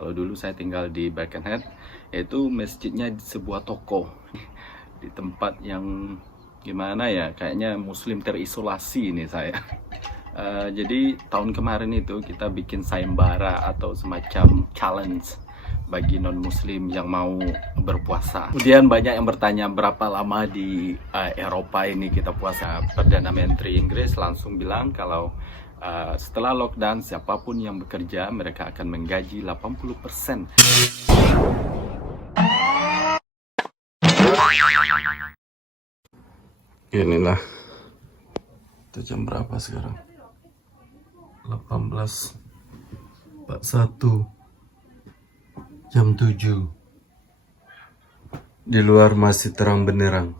Kalau dulu saya tinggal di Birkenhead, yaitu masjidnya di sebuah toko di tempat yang gimana ya, kayaknya muslim terisolasi ini saya. Jadi tahun kemarin itu kita bikin sayembara atau semacam challenge bagi non muslim yang mau berpuasa. Kemudian banyak yang bertanya berapa lama di Eropa ini kita puasa. Perdana Menteri Inggris langsung bilang kalau setelah lockdown siapapun yang bekerja mereka akan menggaji 80%. Inilah, itu jam berapa sekarang? 18.41, jam 7. Di luar masih terang benderang.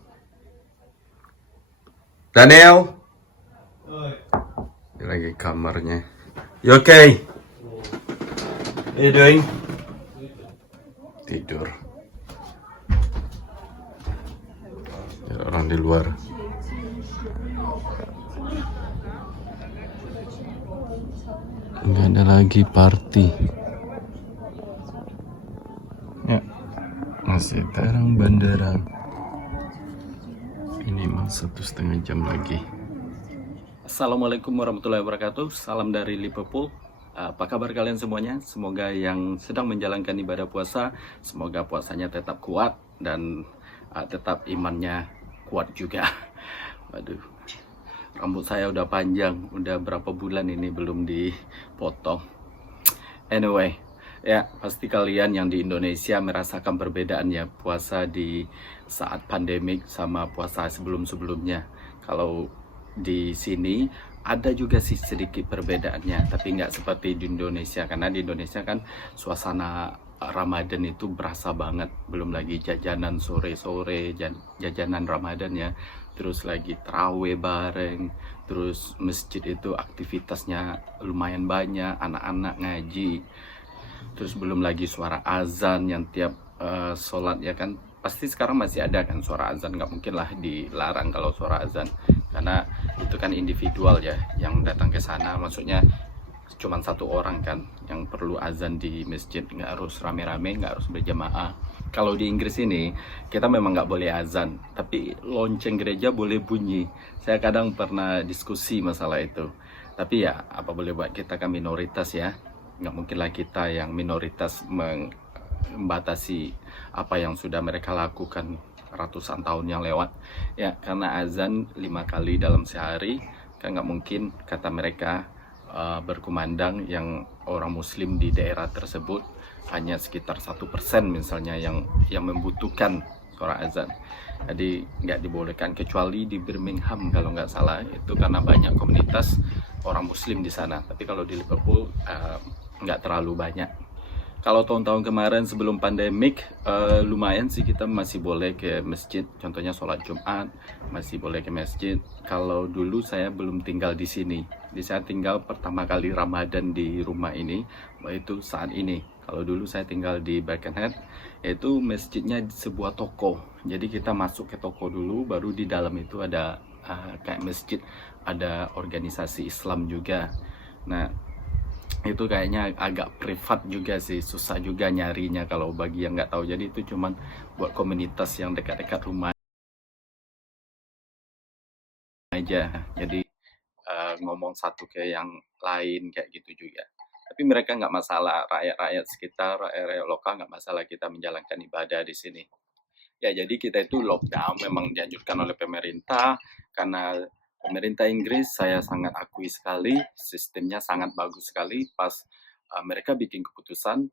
Daniel, ini lagi kamarnya. You okay? What you doing? Tidur. Ada orang di luar. Nggak ada lagi party. Ya, masih terang benderang. Ini mah 1,5 jam lagi. Assalamualaikum warahmatullahi wabarakatuh. Salam dari Liverpool. Apa kabar kalian semuanya? Semoga yang sedang menjalankan ibadah puasa, semoga puasanya tetap kuat dan tetap imannya kuat juga. Waduh, rambut saya udah panjang, udah berapa bulan ini belum dipotong. Anyway, ya pasti kalian yang di Indonesia merasakan perbedaannya puasa di saat pandemik sama puasa sebelum-sebelumnya. Kalau di sini ada juga sih sedikit perbedaannya, tapi nggak seperti di Indonesia, karena di Indonesia kan suasana Ramadan itu berasa banget, belum lagi jajanan sore-sore, jajanan Ramadan ya, terus lagi taraweh bareng, terus masjid itu aktivitasnya lumayan banyak, anak-anak ngaji, terus belum lagi suara azan yang tiap sholat ya kan, pasti sekarang masih ada kan suara azan, nggak mungkin lah dilarang kalau suara azan, karena itu kan individual ya yang datang ke sana, maksudnya cuma satu orang kan yang perlu azan di masjid, nggak harus rame-rame, nggak harus berjamaah. Kalau di Inggris ini kita memang nggak boleh azan, tapi lonceng gereja boleh bunyi. Saya kadang pernah diskusi masalah itu, tapi ya apa boleh buat, kita kan minoritas ya, nggak mungkin lah kita yang minoritas membatasi apa yang sudah mereka lakukan ratusan tahun yang lewat ya, karena azan 5 kali dalam sehari kan nggak mungkin kata mereka berkumandang yang orang muslim di daerah tersebut hanya sekitar 1% misalnya yang membutuhkan suara azan, jadi nggak dibolehkan kecuali di Birmingham kalau nggak salah, itu karena banyak komunitas orang muslim di sana, tapi kalau di Liverpool nggak terlalu banyak. Kalau tahun-tahun kemarin sebelum pandemik, lumayan sih kita masih boleh ke masjid, contohnya sholat Jumat, masih boleh ke masjid. Kalau dulu saya belum tinggal di sini, saya tinggal pertama kali Ramadan di rumah ini, itu saat ini. Kalau dulu saya tinggal di Birkenhead, yaitu masjidnya di sebuah toko. Jadi kita masuk ke toko dulu, baru di dalam itu ada kayak masjid, ada organisasi Islam juga. Nah, itu kayaknya agak privat juga sih, susah juga nyarinya kalau bagi yang nggak tahu. Jadi itu cuman buat komunitas yang dekat-dekat rumah aja, jadi ngomong satu ke yang lain kayak gitu juga. Tapi mereka nggak masalah, rakyat-rakyat sekitar, rakyat lokal nggak masalah kita menjalankan ibadah di sini. Ya, jadi kita itu lockdown memang dianjurkan oleh pemerintah, karena pemerintah Inggris saya sangat akui sekali, sistemnya sangat bagus sekali. Pas mereka bikin keputusan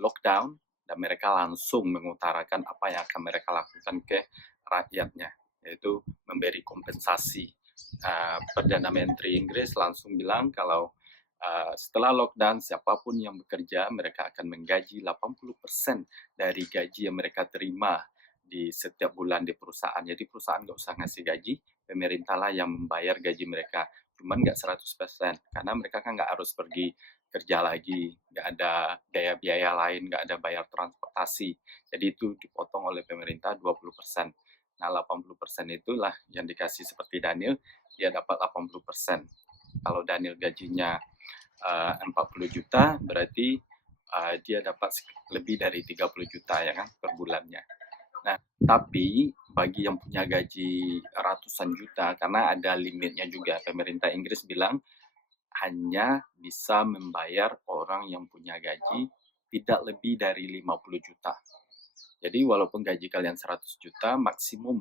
lockdown, dan mereka langsung mengutarakan apa yang akan mereka lakukan ke rakyatnya, yaitu memberi kompensasi. Perdana Menteri Inggris langsung bilang kalau setelah lockdown siapapun yang bekerja mereka akan menggaji 80% dari gaji yang mereka terima di setiap bulan di perusahaan. Jadi perusahaan nggak usah ngasih gaji, pemerintah lah yang membayar gaji mereka. Cuman nggak 100%, karena mereka kan nggak harus pergi kerja lagi, nggak ada biaya lain, nggak ada bayar transportasi. Jadi itu dipotong oleh pemerintah 20%. Nah, 80% itulah yang dikasih seperti Daniel, dia dapat 80%. Kalau Daniel gajinya 40 juta, berarti dia dapat lebih dari 30 juta ya kan per bulannya. Nah, tapi bagi yang punya gaji ratusan juta, karena ada limitnya juga, pemerintah Inggris bilang hanya bisa membayar orang yang punya gaji tidak lebih dari 50 juta. Jadi walaupun gaji kalian 100 juta, maksimum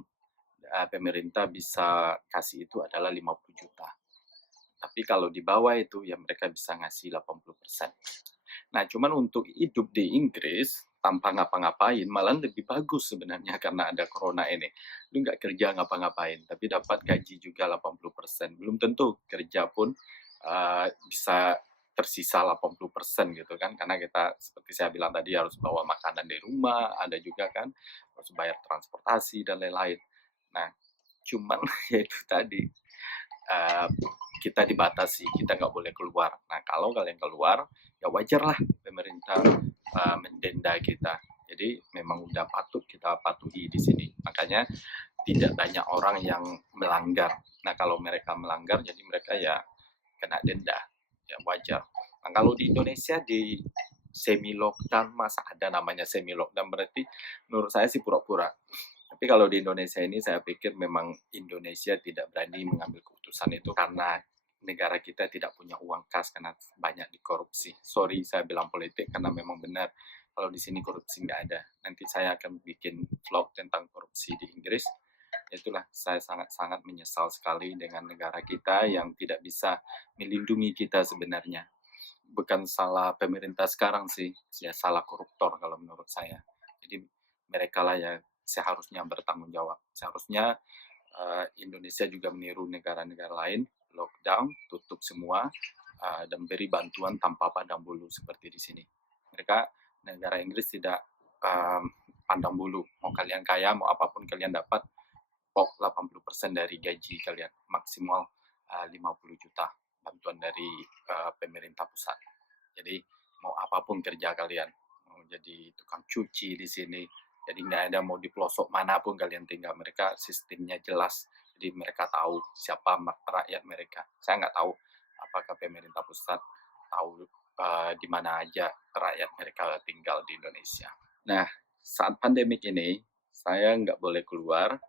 pemerintah bisa kasih itu adalah 50 juta. Tapi kalau di bawah itu ya mereka bisa ngasih 80%. Nah, cuman untuk hidup di Inggris tanpa ngapa-ngapain malah lebih bagus sebenarnya karena ada corona ini. Lu nggak kerja ngapa-ngapain, tapi dapat gaji juga 80%. Belum tentu kerja pun bisa tersisa 80% gitu kan, karena kita seperti saya bilang tadi harus bawa makanan di rumah, ada juga kan harus bayar transportasi dan lain-lain. Nah, cuman ya itu tadi uh, kita dibatasi, kita nggak boleh keluar. Nah, kalau kalian keluar, ya wajarlah pemerintah mendenda kita. Jadi memang udah patut kita patuhi di sini. Makanya tidak banyak orang yang melanggar. Nah, kalau mereka melanggar, jadi mereka ya kena denda. Ya wajar. Nah, kalau di Indonesia di semi lockdown, masa ada namanya semi lockdown, berarti menurut saya sih pura-pura. Tapi kalau di Indonesia ini saya pikir memang Indonesia tidak berani mengambil keputusan itu karena negara kita tidak punya uang kas karena banyak dikorupsi. Sorry saya bilang politik karena memang benar kalau di sini korupsi nggak ada. Nanti saya akan bikin vlog tentang korupsi di Inggris. Itulah saya sangat-sangat menyesal sekali dengan negara kita yang tidak bisa melindungi kita sebenarnya. Bukan salah pemerintah sekarang sih, ya salah koruptor kalau menurut saya. Jadi mereka lah ya seharusnya bertanggung jawab. Seharusnya Indonesia juga meniru negara-negara lain, lockdown, tutup semua, dan beri bantuan tanpa pandang bulu seperti di sini. Mereka, negara Inggris tidak pandang bulu. Mau kalian kaya, mau apapun kalian dapat, pok 80% dari gaji kalian, maksimal 50 juta bantuan dari pemerintah pusat. Jadi mau apapun kerja kalian, mau jadi tukang cuci di sini, jadi nggak ada mau di pelosok manapun kalian tinggal, mereka sistemnya jelas, jadi mereka tahu siapa rakyat mereka. Saya nggak tahu apakah pemerintah pusat tahu di mana aja rakyat mereka tinggal di Indonesia. Nah, saat pandemik ini saya nggak boleh keluar,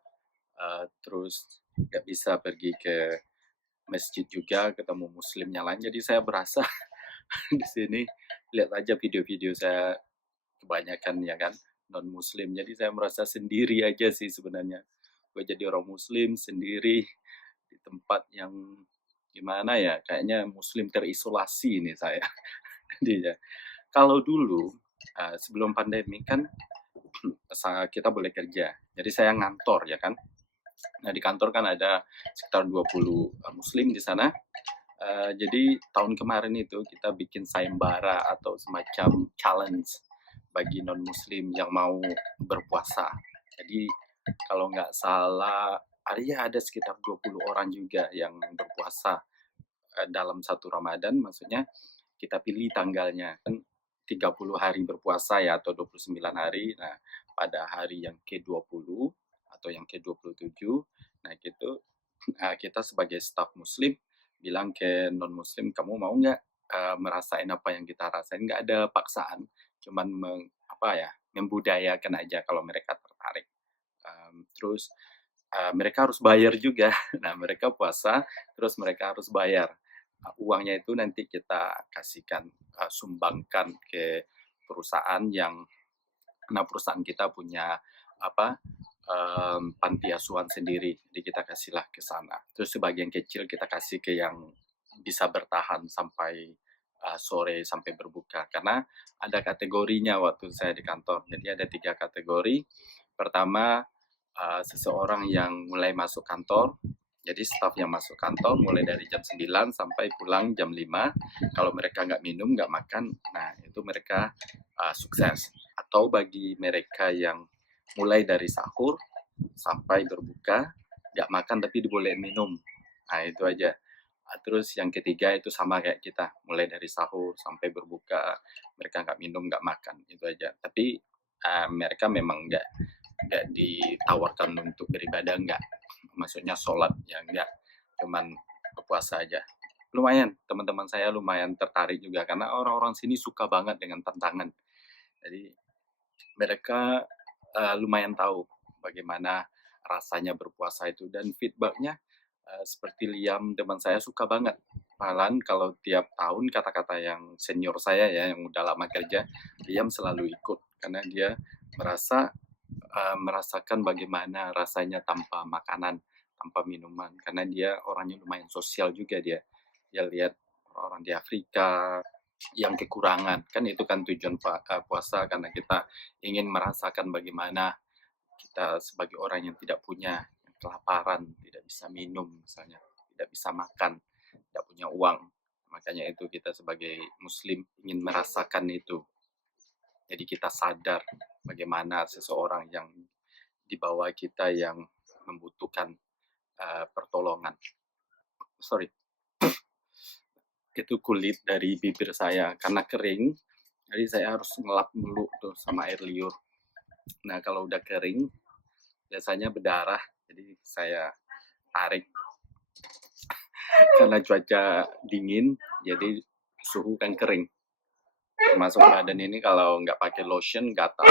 terus nggak bisa pergi ke masjid juga ketemu muslimnya lain, jadi saya berasa di sini lihat aja video-video saya kebanyakan ya kan non muslim, jadi saya merasa sendiri aja sih sebenarnya. Gue jadi orang muslim sendiri di tempat yang gimana ya, kayaknya muslim terisolasi ini saya. Jadi ya kalau dulu sebelum pandemi kan kita boleh kerja, jadi saya ngantor ya kan. Nah di kantor kan ada sekitar 20 muslim di sana. Jadi tahun kemarin itu kita bikin sayembara atau semacam challenge bagi non muslim yang mau berpuasa. Jadi kalau nggak salah ada sekitar 20 orang juga yang berpuasa dalam satu Ramadan, maksudnya kita pilih tanggalnya kan 30 hari berpuasa ya atau 29 hari. Nah, pada hari yang ke-20 atau yang ke-27, nah itu kita sebagai staf muslim bilang ke non muslim, kamu mau nggak merasain apa yang kita rasain? Nggak ada paksaan, cuman membudayakan aja kalau mereka tertarik. Terus mereka harus bayar juga. Nah mereka puasa, terus mereka harus bayar. Uangnya itu nanti kita kasihkan, sumbangkan ke perusahaan yang, karena perusahaan kita punya panti asuhan sendiri, jadi kita kasihlah ke sana. Terus sebagian kecil kita kasih ke yang bisa bertahan sampai sore sampai berbuka, karena ada kategorinya waktu saya di kantor. Jadi ada 3 kategori. Pertama, seseorang yang mulai masuk kantor, jadi staf yang masuk kantor mulai dari jam 9 sampai pulang jam 5. Kalau mereka nggak minum, nggak makan, nah itu mereka sukses. Atau bagi mereka yang mulai dari sahur sampai berbuka, nggak makan tapi dibolehin minum. Nah itu aja. Terus yang ketiga itu sama kayak kita, mulai dari sahur sampai berbuka, mereka nggak minum, nggak makan, itu aja. Tapi mereka memang nggak ditawarkan untuk beribadah, nggak. Maksudnya sholat ya nggak, cuman berpuasa aja. lumayan teman-teman saya lumayan tertarik juga karena orang-orang sini suka banget dengan tantangan. Jadi mereka, lumayan tahu bagaimana rasanya berpuasa itu dan feedback-nya, seperti Liam teman saya suka banget. Malahan kalau tiap tahun kata-kata yang senior saya ya, yang udah lama kerja, Liam selalu ikut karena dia merasa, merasakan bagaimana rasanya tanpa makanan, tanpa minuman, karena dia orangnya lumayan sosial juga dia. Dia lihat orang-orang di Afrika yang kekurangan, kan itu kan tujuan puasa karena kita ingin merasakan bagaimana kita sebagai orang yang tidak punya, yang kelaparan, tidak bisa minum misalnya, tidak bisa makan, tidak punya uang. Makanya itu kita sebagai muslim ingin merasakan itu. Jadi kita sadar bagaimana seseorang yang di bawah kita yang membutuhkan pertolongan. Sorry, itu kulit dari bibir saya karena kering, jadi saya harus ngelap dulu tuh sama air liur. Nah kalau udah kering, biasanya berdarah, jadi saya tarik karena cuaca dingin, jadi suhu kan kering. Termasuk badan ini kalau nggak pakai lotion gatal.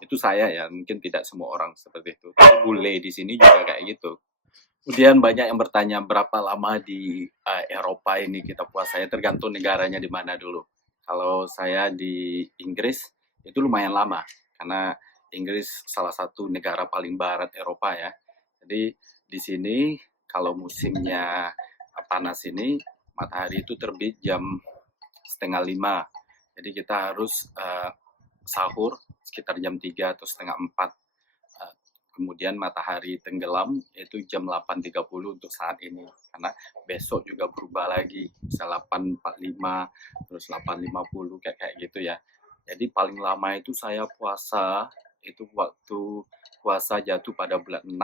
Itu saya ya, mungkin tidak semua orang seperti itu. Tapi bule di sini juga kayak gitu. Kemudian banyak yang bertanya berapa lama di Eropa ini kita puasanya, tergantung negaranya di mana dulu. Kalau saya di Inggris itu lumayan lama karena Inggris salah satu negara paling barat Eropa ya. Jadi di sini kalau musimnya panas ini matahari itu terbit jam setengah 5. Jadi kita harus sahur sekitar jam 3 atau setengah 4. Kemudian matahari tenggelam itu jam 8.30 untuk saat ini. Karena besok juga berubah lagi, bisa 8.45, terus 8.50 kayak gitu ya. Jadi paling lama itu saya puasa, itu waktu puasa jatuh pada bulan 6,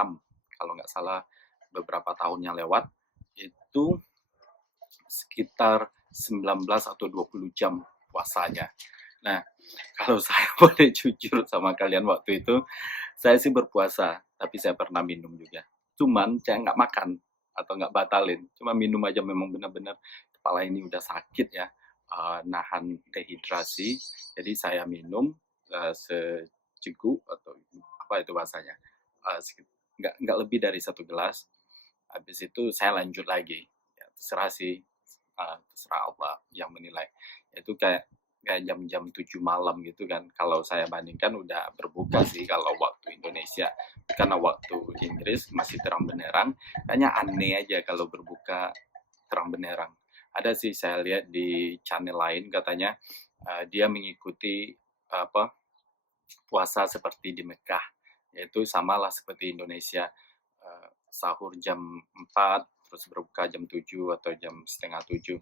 kalau nggak salah beberapa tahun yang lewat, itu sekitar 19 atau 20 jam puasanya. Nah, kalau saya boleh jujur sama kalian waktu itu, saya sih berpuasa, tapi saya pernah minum juga. Cuman saya nggak makan atau nggak batalin, cuma minum aja memang benar-benar kepala ini udah sakit ya, nahan dehidrasi. Jadi saya minum seceguk atau apa itu bahasanya, nggak lebih dari 1 gelas. Habis itu saya lanjut lagi. Ya, terserah sih, terserah Allah yang menilai. Itu kayak kayak jam-jam 7 malam gitu kan. Kalau saya bandingkan udah berbuka sih kalau waktu Indonesia. Karena waktu Inggris masih terang benderang, kayaknya aneh aja kalau berbuka terang benderang. Ada sih saya lihat di channel lain katanya dia mengikuti apa puasa seperti di Mekah, yaitu samalah seperti Indonesia, sahur jam 4 terus berbuka jam 7 atau jam setengah 7.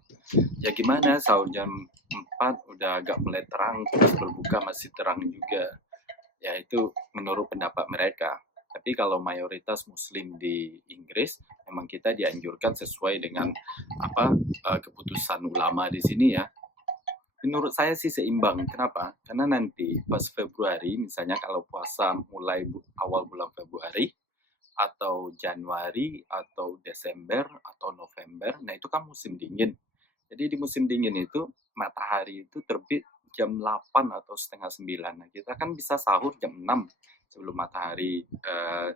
Ya gimana sahur jam 4 udah agak mulai terang, terus berbuka masih terang juga. Ya itu menurut pendapat mereka. Tapi kalau mayoritas muslim di Inggris, memang kita dianjurkan sesuai dengan apa keputusan ulama di sini ya. Menurut saya sih seimbang. Kenapa? Karena nanti pas Februari, misalnya kalau puasa mulai awal bulan Februari, atau Januari, atau Desember, atau November, nah itu kan musim dingin. Jadi di musim dingin itu, matahari itu terbit jam 8 atau setengah 9. Nah kita kan bisa sahur jam 6 sebelum matahari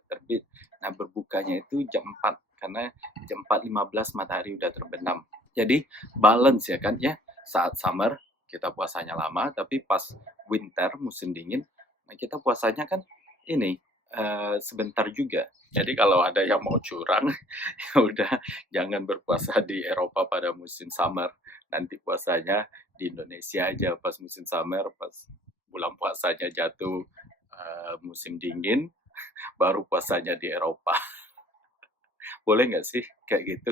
terbit. Nah berbukanya itu jam 4, karena jam 4.15 matahari udah terbenam. Jadi balance ya kan ya, saat summer kita puasanya lama, tapi pas winter musim dingin, nah kita puasanya kan ini sebentar juga. Jadi kalau ada yang mau curang, ya udah jangan berpuasa di Eropa pada musim summer. Nanti puasanya di Indonesia aja pas musim summer, pas bulan puasanya jatuh musim dingin, baru puasanya di Eropa. Boleh nggak sih kayak gitu?